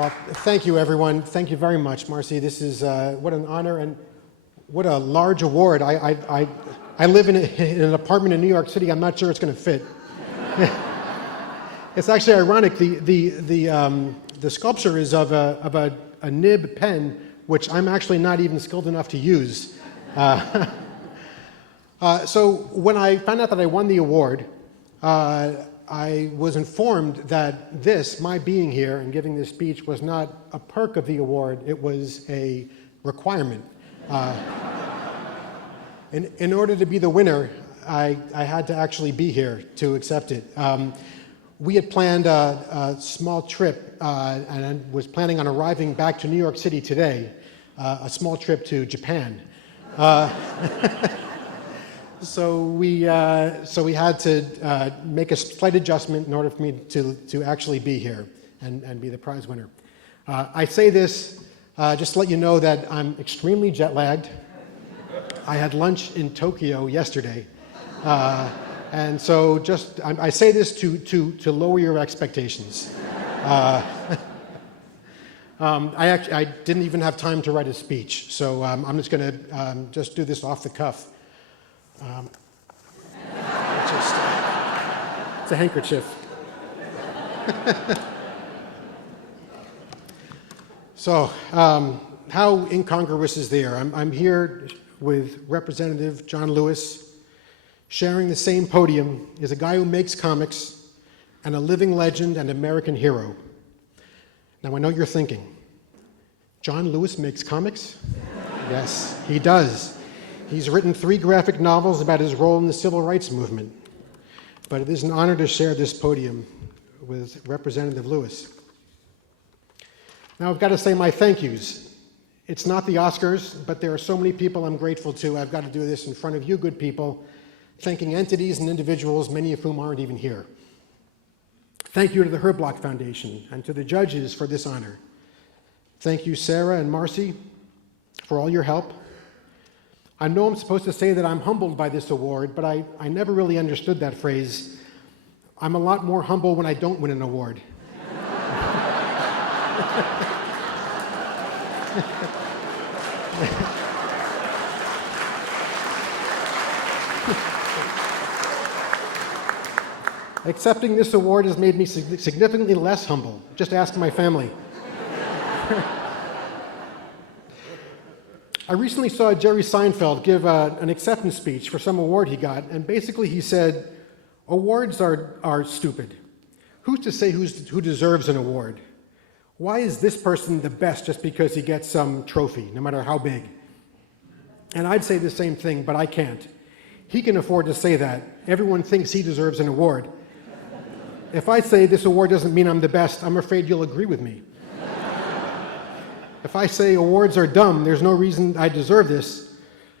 Well, thank you, everyone. Thank you very much, Marcy. This is what an honor and what a large award. I live in an apartment in New York City. I'm not sure it's going to fit. It's actually ironic. The sculpture is of a nib pen, which I'm actually not even skilled enough to use. So when I found out that I won the award, I was informed that my being here and giving this speech was not a perk of the award, it was a requirement. In order to be the winner, I had to actually be here to accept it. We had planned a small trip, and I was planning on arriving back to New York City today, a small trip to Japan. So we had to make a slight adjustment in order for me to actually be here and be the prize winner. I say this just to let you know that I'm extremely jet lagged. I had lunch in Tokyo yesterday, and so I say this to lower your expectations. I didn't even have time to write a speech, so I'm just going to just do this off the cuff. It's a handkerchief. So, how incongruous is there? I'm here with Representative John Lewis, sharing the same podium as a guy who makes comics and a living legend and American hero. Now, I know you're thinking, John Lewis makes comics? Yes, he does. He's written 3 graphic novels about his role in the civil rights movement. But it is an honor to share this podium with Representative Lewis. Now I've got to say my thank yous. It's not the Oscars, but there are so many people I'm grateful to. I've got to do this in front of you good people, thanking entities and individuals, many of whom aren't even here. Thank you to the Herblock Foundation and to the judges for this honor. Thank you, Sarah and Marcy, for all your help. I know I'm supposed to say that I'm humbled by this award, but I never really understood that phrase. I'm a lot more humble when I don't win an award. Accepting this award has made me significantly less humble. Just ask my family. I recently saw Jerry Seinfeld give an acceptance speech for some award he got, and basically he said, awards are stupid. Who's to say who deserves an award? Why is this person the best just because he gets some trophy, no matter how big? And I'd say the same thing, but I can't. He can afford to say that. Everyone thinks he deserves an award. If I say this award doesn't mean I'm the best, I'm afraid you'll agree with me. If I say awards are dumb, there's no reason I deserve this.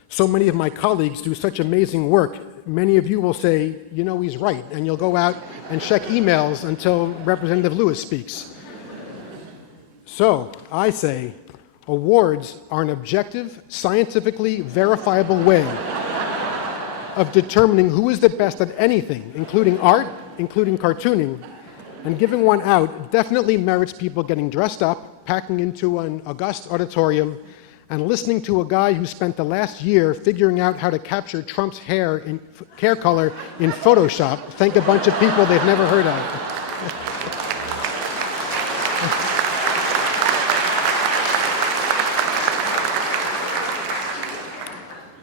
So many of my colleagues do such amazing work. Many of you will say, you know, he's right, and you'll go out and check emails until Representative Lewis speaks. So I say, awards are an objective, scientifically verifiable way of determining who is the best at anything, including art, including cartooning, and giving one out definitely merits people getting dressed up, packing into an august auditorium, and listening to a guy who spent the last year figuring out how to capture Trump's hair color in Photoshop thank a bunch of people they've never heard of.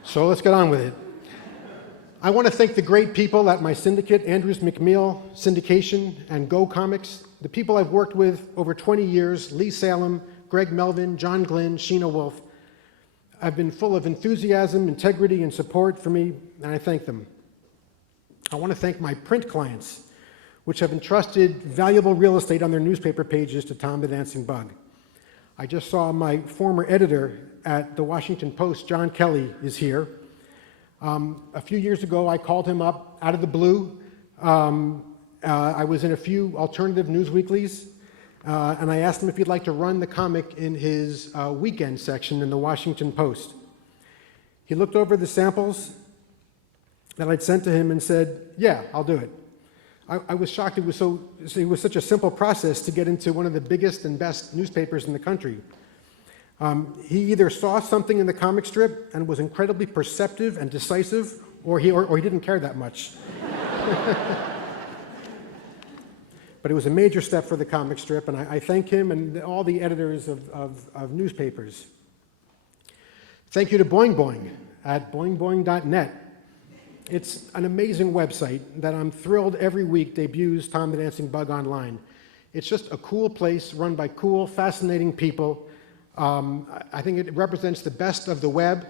So let's get on with it. I want to thank the great people at my syndicate, Andrews McMeel Syndication and Go Comics, the people I've worked with over 20 years, Lee Salem, Greg Melvin, John Glynn, Sheena Wolf. I've been full of enthusiasm, integrity, and support for me, and I thank them. I want to thank my print clients, which have entrusted valuable real estate on their newspaper pages to Tom the Dancing Bug. I just saw my former editor at the Washington Post, John Kelly, is here. A few years ago, I called him up out of the blue. I was in a few alternative news weeklies, and I asked him if he'd like to run the comic in his weekend section in the Washington Post. He looked over the samples that I'd sent to him and said, yeah, I'll do it. I was shocked it was such a simple process to get into one of the biggest and best newspapers in the country. He either saw something in the comic strip and was incredibly perceptive and decisive, or he didn't care that much. But it was a major step for the comic strip, and I thank him and all the editors of newspapers. Thank you to Boing Boing at boingboing.net. It's an amazing website that I'm thrilled every week debuts Tom the Dancing Bug online. It's just a cool place run by cool, fascinating people. I think it represents the best of the web,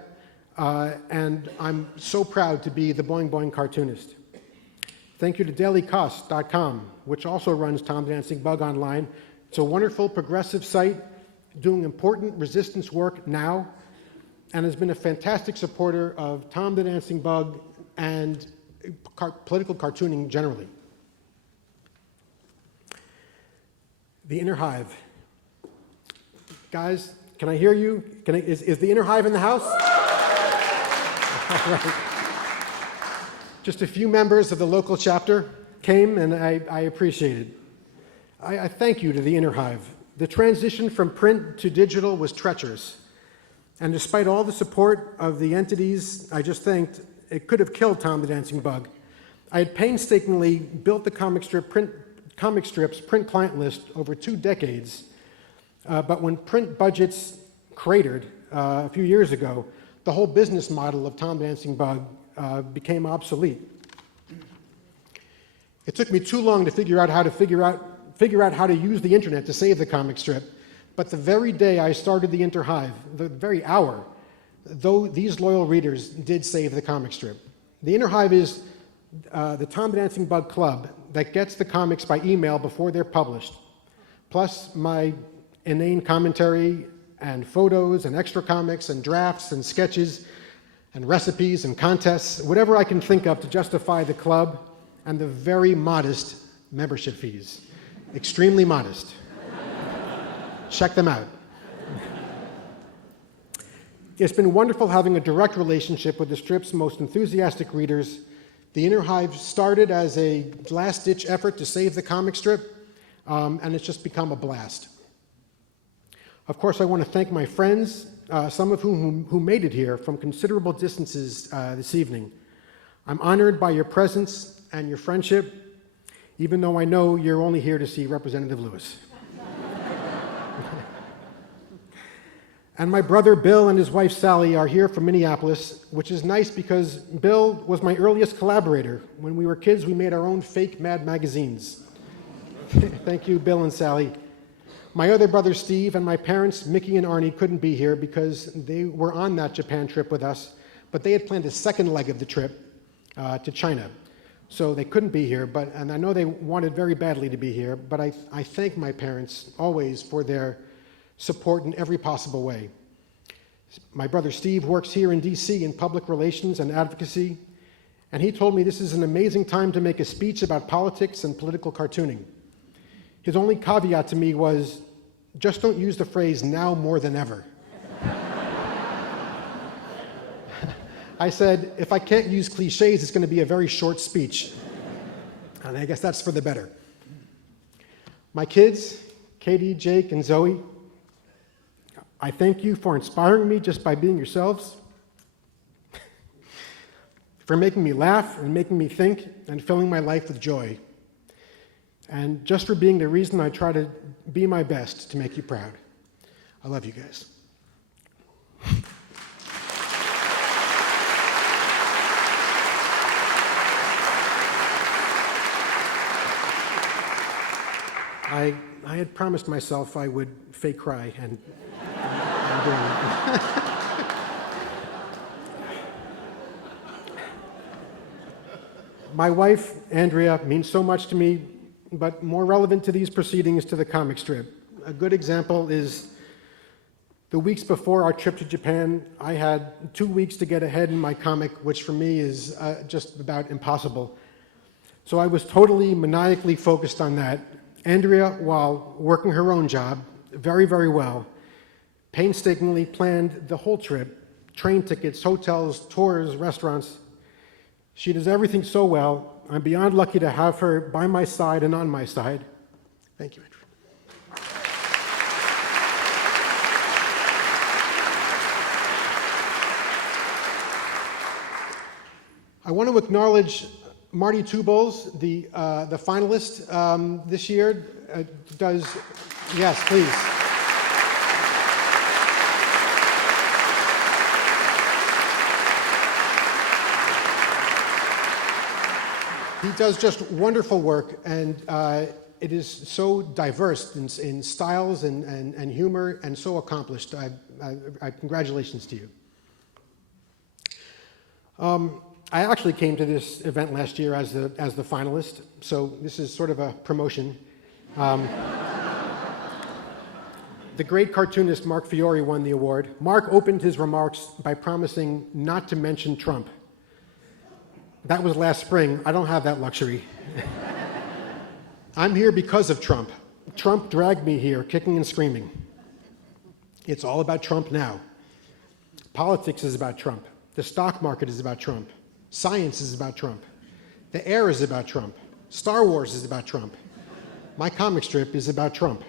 and I'm so proud to be the Boing Boing cartoonist. Thank you to dailycost.com, which also runs Tom the Dancing Bug online. It's a wonderful, progressive site doing important resistance work now, and has been a fantastic supporter of Tom the Dancing Bug and political cartooning generally. The Inner Hive. Guys, can I hear you? Is the Inner Hive in the house? All right. Just a few members of the local chapter came, and I appreciate it. I thank you to the Inner Hive. The transition from print to digital was treacherous, and despite all the support of the entities I just thanked, it could have killed Tom the Dancing Bug. I had painstakingly built the comic strips print client list over 2 decades, but when print budgets cratered a few years ago, the whole business model of Tom the Dancing Bug became obsolete. It took me too long to figure out how to use the internet to save the comic strip, but the very day I started the Inner Hive, the very hour, though these loyal readers did save the comic strip. The Inner Hive is the Tom the Dancing Bug club that gets the comics by email before they're published, plus my inane commentary and photos and extra comics and drafts and sketches and recipes and contests, whatever I can think of to justify the club, and the very modest membership fees. Extremely modest. Check them out. It's been wonderful having a direct relationship with the strip's most enthusiastic readers. The Inner Hive started as a last-ditch effort to save the comic strip, and it's just become a blast. Of course, I want to thank my friends, some of who made it here from considerable distances this evening. I'm honored by your presence and your friendship, even though I know you're only here to see Representative Lewis. And my brother Bill and his wife Sally are here from Minneapolis, which is nice because Bill was my earliest collaborator. When we were kids, we made our own fake Mad magazines. Thank you, Bill and Sally. My other brother Steve and my parents, Mickey and Arnie, couldn't be here because they were on that Japan trip with us, but they had planned a second leg of the trip to China. So they couldn't be here, and I know they wanted very badly to be here, but I thank my parents always for their support in every possible way. My brother Steve works here in DC in public relations and advocacy, and he told me this is an amazing time to make a speech about politics and political cartooning. His only caveat to me was, just don't use the phrase now more than ever. I said, if I can't use cliches, it's going to be a very short speech. And I guess that's for the better. My kids, Katie, Jake, and Zoe, I thank you for inspiring me just by being yourselves, for making me laugh and making me think and filling my life with joy, and just for being the reason I try to be my best to make you proud. I love you guys. I had promised myself I would fake cry, and I'm doing it. My wife, Andrea, means so much to me, but more relevant to these proceedings to the comic strip. A good example is the weeks before our trip to Japan, I had 2 weeks to get ahead in my comic, which for me is just about impossible. So I was totally maniacally focused on that. Andrea, while working her own job very, very well, painstakingly planned the whole trip, train tickets, hotels, tours, restaurants. She does everything so well. I'm beyond lucky to have her by my side and on my side. Thank you, Andrew. I want to acknowledge Marty Tubols, the finalist this year. Yes, please. He does just wonderful work, and it is so diverse in styles and humor, and so accomplished. Congratulations to you. I actually came to this event last year as the finalist, so this is sort of a promotion. The great cartoonist Mark Fiore won the award. Mark opened his remarks by promising not to mention Trump. That was last spring. I don't have that luxury. I'm here because of Trump. Trump dragged me here, kicking and screaming. It's all about Trump now. Politics is about Trump. The stock market is about Trump. Science is about Trump. The air is about Trump. Star Wars is about Trump. My comic strip is about Trump.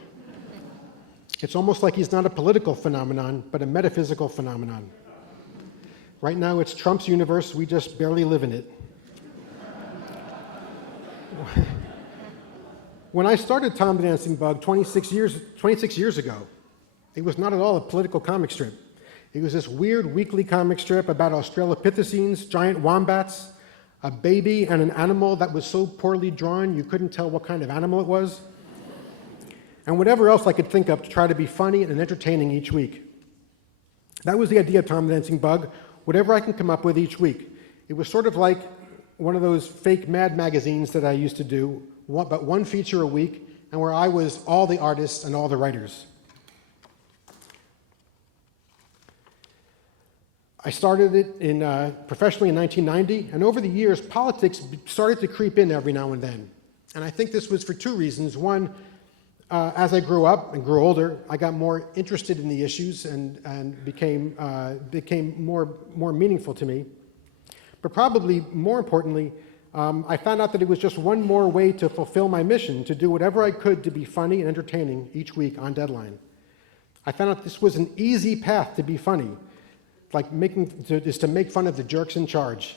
It's almost like he's not a political phenomenon, but a metaphysical phenomenon. Right now, it's Trump's universe. We just barely live in it. When I started Tom the Dancing Bug 26 years ago, it was not at all a political comic strip. It was this weird weekly comic strip about Australopithecines, giant wombats, a baby, and an animal that was so poorly drawn you couldn't tell what kind of animal it was, and whatever else I could think of to try to be funny and entertaining each week. That was the idea of Tom the Dancing Bug, whatever I can come up with each week. It was sort of like one of those fake Mad magazines that I used to do, but one feature a week, and where I was all the artists and all the writers. I started it professionally in 1990, and over the years, politics started to creep in every now and then. And I think this was for two reasons. One, as I grew up and grew older, I got more interested in the issues and became more meaningful to me. But probably more importantly, I found out that it was just one more way to fulfill my mission, to do whatever I could to be funny and entertaining each week on deadline. I found out this was an easy path to be funny, is to make fun of the jerks in charge.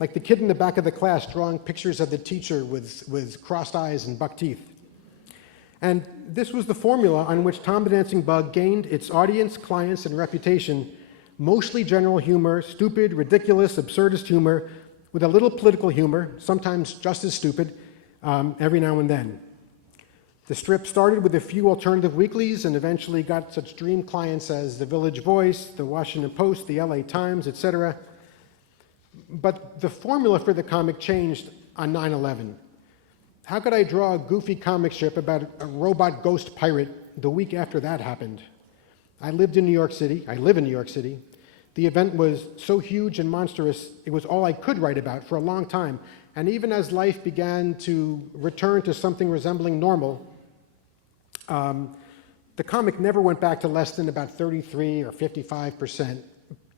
Like the kid in the back of the class drawing pictures of the teacher with crossed eyes and buck teeth. And this was the formula on which Tom the Dancing Bug gained its audience, clients, and reputation. Mostly general humor, stupid, ridiculous, absurdist humor, with a little political humor, sometimes just as stupid, every now and then. The strip started with a few alternative weeklies and eventually got such dream clients as The Village Voice, The Washington Post, The LA Times, etc. But the formula for the comic changed on 9/11. How could I draw a goofy comic strip about a robot ghost pirate the week after that happened? I live in New York City. The event was so huge and monstrous, it was all I could write about for a long time. And even as life began to return to something resembling normal, the comic never went back to less than about 33 or 55%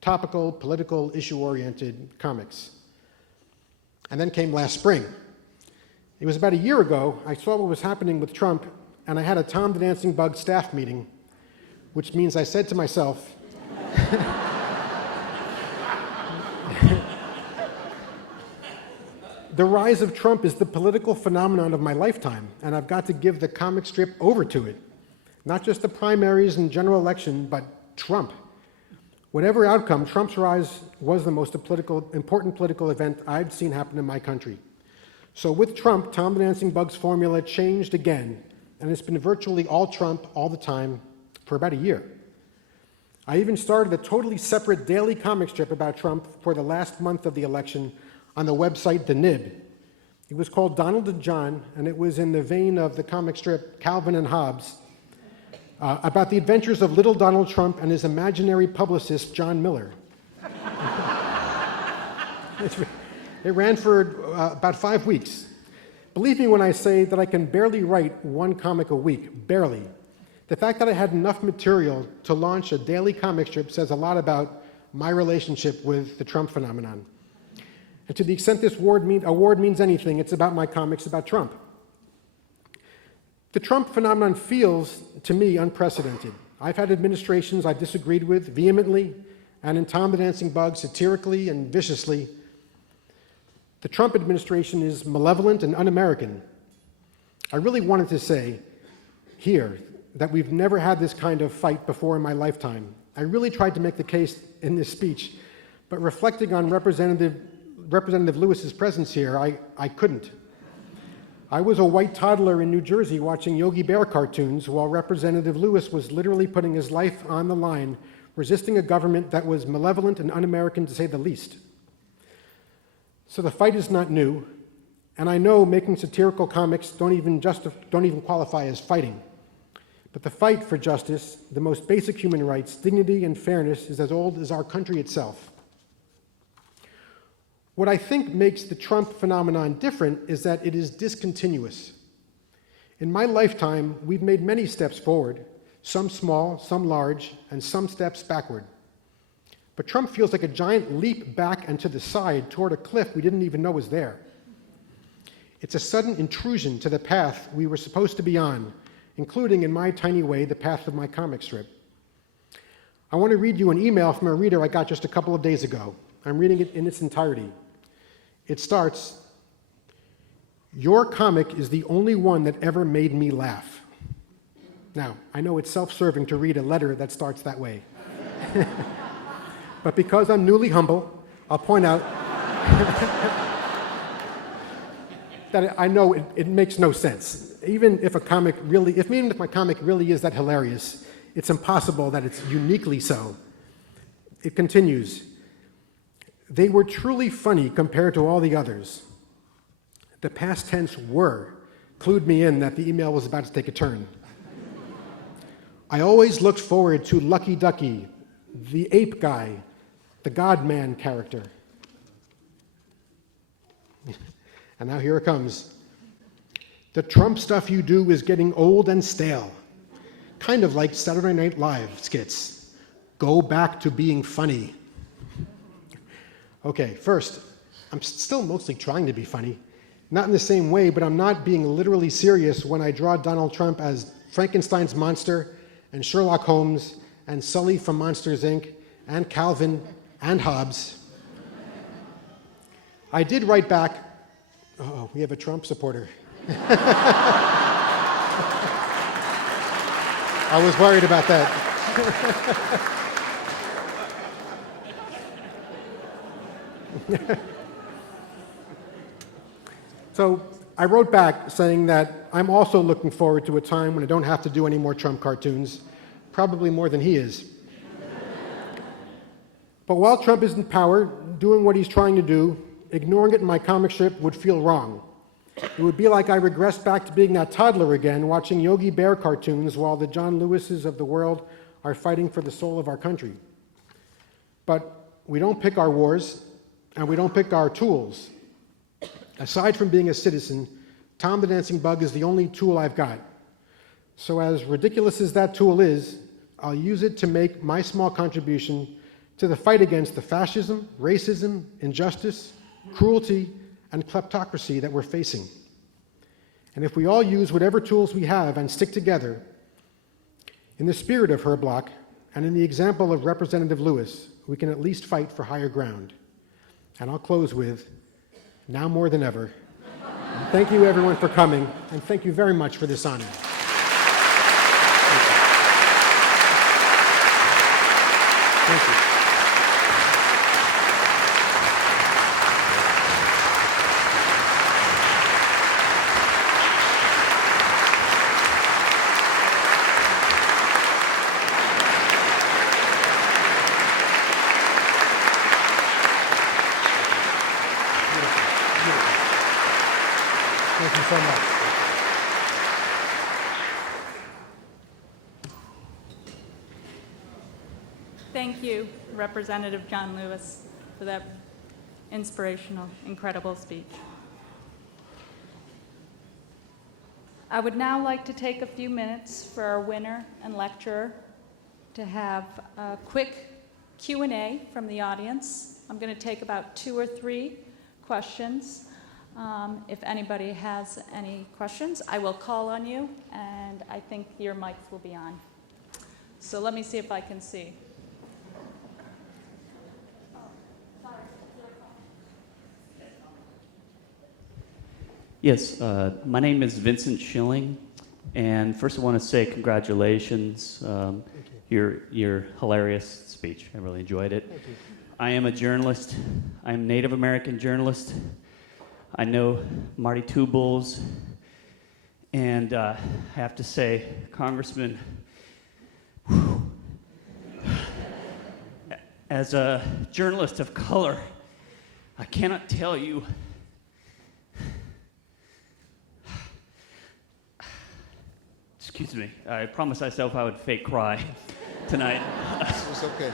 topical, political, issue-oriented comics. And then came last spring. It was about a year ago, I saw what was happening with Trump, and I had a Tom the Dancing Bug staff meeting, which means I said to myself, the rise of Trump is the political phenomenon of my lifetime, and I've got to give the comic strip over to it. Not just the primaries and general election, but Trump. Whatever outcome, Trump's rise was the most important political event I've seen happen in my country. So with Trump, Tom the Dancing Bug's formula changed again, and it's been virtually all Trump all the time for about a year. I even started a totally separate daily comic strip about Trump for the last month of the election on the website The Nib. It was called Donald and John, and it was in the vein of the comic strip Calvin and Hobbes, about the adventures of little Donald Trump and his imaginary publicist, John Miller. It ran for about 5 weeks. Believe me when I say that I can barely write one comic a week, barely. The fact that I had enough material to launch a daily comic strip says a lot about my relationship with the Trump phenomenon. And to the extent this award means anything, it's about my comics about Trump. The Trump phenomenon feels, to me, unprecedented. I've had administrations I've disagreed with vehemently, and in Tom the Dancing Bug, satirically and viciously. The Trump administration is malevolent and un-American. I really wanted to say here that we've never had this kind of fight before in my lifetime. I really tried to make the case in this speech, but reflecting on Representative Lewis's presence here, I couldn't. I was a white toddler in New Jersey watching Yogi Bear cartoons while Representative Lewis was literally putting his life on the line, resisting a government that was malevolent and un-American to say the least. So the fight is not new, and I know making satirical comics don't even qualify as fighting. But the fight for justice, the most basic human rights, dignity and fairness, is as old as our country itself. What I think makes the Trump phenomenon different is that it is discontinuous. In my lifetime, we've made many steps forward, some small, some large, and some steps backward. But Trump feels like a giant leap back and to the side toward a cliff we didn't even know was there. It's a sudden intrusion to the path we were supposed to be on, including, in my tiny way, the path of my comic strip. I want to read you an email from a reader I got just a couple of days ago. I'm reading it in its entirety. It starts, "Your comic is the only one that ever made me laugh." Now, I know it's self-serving to read a letter that starts that way. But because I'm newly humble, I'll point out that I know it makes no sense. Even if my comic really is that hilarious, it's impossible that it's uniquely so. It continues, "They were truly funny compared to all the others." The past tense "were" clued me in that the email was about to take a turn. "I always looked forward to Lucky Ducky, the ape guy, the God-man character." And now here it comes. "The Trump stuff you do is getting old and stale. Kind of like Saturday Night Live skits. Go back to being funny." Okay, first, I'm still mostly trying to be funny. Not in the same way, but I'm not being literally serious when I draw Donald Trump as Frankenstein's monster and Sherlock Holmes and Sully from Monsters, Inc. and Calvin and Hobbes. I did write back, uh-oh, we have a Trump supporter. I was worried about that. So I wrote back saying that I'm also looking forward to a time when I don't have to do any more Trump cartoons, probably more than he is. But while Trump is in power, doing what he's trying to do, ignoring it in my comic strip would feel wrong. It would be like I regressed back to being that toddler again, watching Yogi Bear cartoons while the John Lewises of the world are fighting for the soul of our country. But we don't pick our wars, and we don't pick our tools. Aside from being a citizen, Tom the Dancing Bug is the only tool I've got. So as ridiculous as that tool is, I'll use it to make my small contribution to the fight against the fascism, racism, injustice, cruelty, and kleptocracy that we're facing. And if we all use whatever tools we have and stick together, in the spirit of Herb Block and in the example of Representative Lewis, we can at least fight for higher ground. And I'll close with, now more than ever, thank you everyone for coming, and thank you very much for this honor. Thank you. Thank you so much. Thank you, Representative John Lewis, for that inspirational, incredible speech. I would now like to take a few minutes for our winner and lecturer to have a quick Q&A from the audience. I'm going to take about 2 or 3 questions. If anybody has any questions, I will call on you, and I think your mics will be on. So let me see if I can see. Yes, my name is Vincent Schilling, and first I want to say congratulations. Your hilarious speech. I really enjoyed it. Thank you. I am a journalist. I'm a Native American journalist. I know Marty Two Bulls, and I have to say, Congressman, as a journalist of color, I cannot tell you excuse me, I promised myself I would fake cry tonight. It's okay.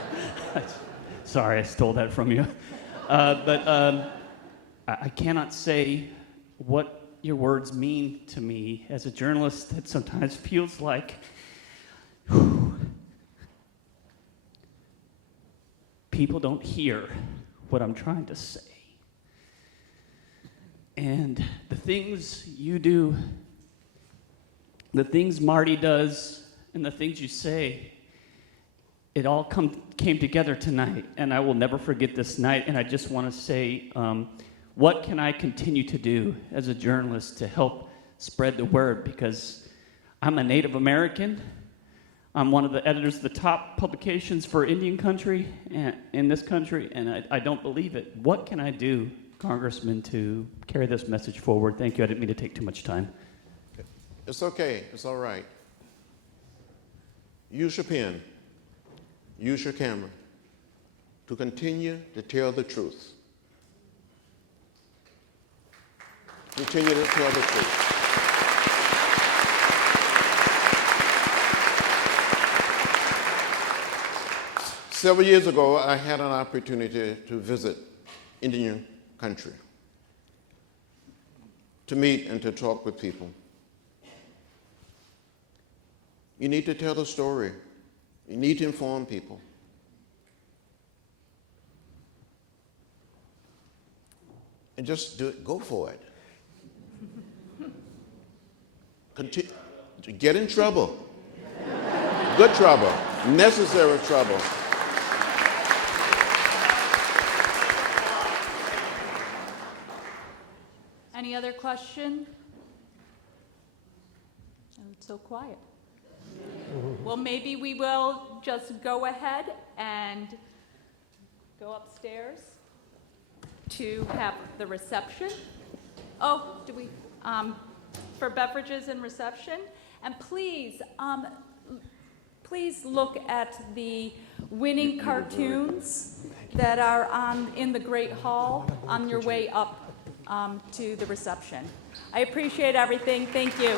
Sorry, I stole that from you. But I cannot say what your words mean to me as a journalist. It sometimes feels like people don't hear what I'm trying to say. And the things you do, the things Marty does, and the things you say, it all came together tonight, and I will never forget this night. And I just want to say, what can I continue to do as a journalist to help spread the word? Because I'm a Native American. I'm one of the editors of the top publications for Indian country in this country, and I don't believe it. What can I do, Congressman, to carry this message forward? Thank you. I didn't mean to take too much time. It's okay. It's all right. Use your pen. Use your camera to continue to tell the truth. Continue to tell the truth. Several years ago, I had an opportunity to visit Indian country, to meet and to talk with people. You need to tell the story. You need to inform people. And just do it. Go for it. Get in trouble. Good trouble. Necessary trouble. Any other question? Oh, it's so quiet. Well, maybe we will just go ahead and go upstairs to have the reception. Oh, do we, for beverages and reception? And please, please look at the winning cartoons that are in the Great Hall on your way up to the reception. I appreciate everything. Thank you.